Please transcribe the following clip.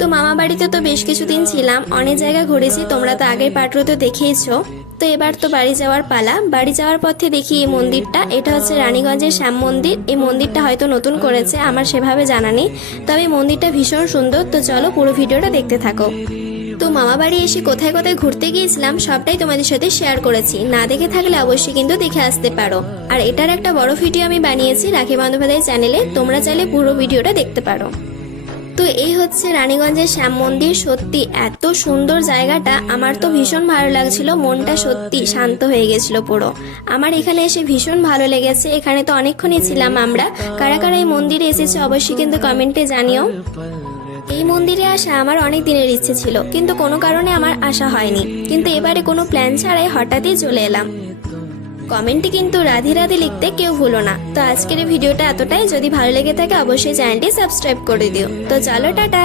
তো মামা বাড়িতে তো বেশ কিছুদিন ছিলাম, অনেক জায়গা ঘুরেছি, তোমরা তো আগের পার্টও তো দেখিয়েছো। তো এবার তো বাড়ি যাওয়ার পালা। বাড়ি যাওয়ার পথে দেখি এই মন্দিরটা, এটা হচ্ছে রানীগঞ্জের শ্যাম মন্দির। এই মন্দিরটা হয়তো নতুন করেছে, আমার সেভাবে জানা নেই, তবে এই মন্দিরটা ভীষণ সুন্দর। তো চলো পুরো ভিডিওটা দেখতে থাকো। তো মামা বাড়ি এসে কোথায় কোথায় ঘুরতে গিয়েছিলাম সবটাই তোমাদের সাথে শেয়ার করেছি, না দেখে থাকলে অবশ্যই কিন্তু দেখে আসতে পারো। আর এটার একটা বড় ভিডিও আমি বানিয়েছি রাখি বন্দ্যোপাধ্যায় চ্যানেলে, তোমরা চাইলে পুরো ভিডিওটা দেখতে পারো। তো এই হচ্ছে রানীগঞ্জের শ্যাম মন্দির। সত্যি এত সুন্দর জায়গাটা, আমার তো ভীষণ ভালো লাগছিল, মনটা সত্যি শান্ত হয়ে গেছিল পুরো। আমার এখানে এসে ভীষণ ভালো লেগেছে। এখানে তো অনেকক্ষণই ছিলাম আমরা। কারা কারা এই মন্দিরে এসেছে অবশ্যই কিন্তু কমেন্টে জানিও। এই মন্দিরে আসা আমার অনেক দিনের ইচ্ছে ছিল, কিন্তু কোনো কারণে আমার আসা হয়নি, কিন্তু এবারে কোনো প্ল্যান ছাড়াই হঠাৎই চলে এলাম। কমেন্টে কিন্তু রাধে রাধে লিখতে কেউ ভুলো না। তো আজকের এই ভিডিওটা এতটাই, যদি ভালো লেগে থাকে অবশ্যই চ্যানেলটি সাবস্ক্রাইব করে দিও। তো চলো টাটা।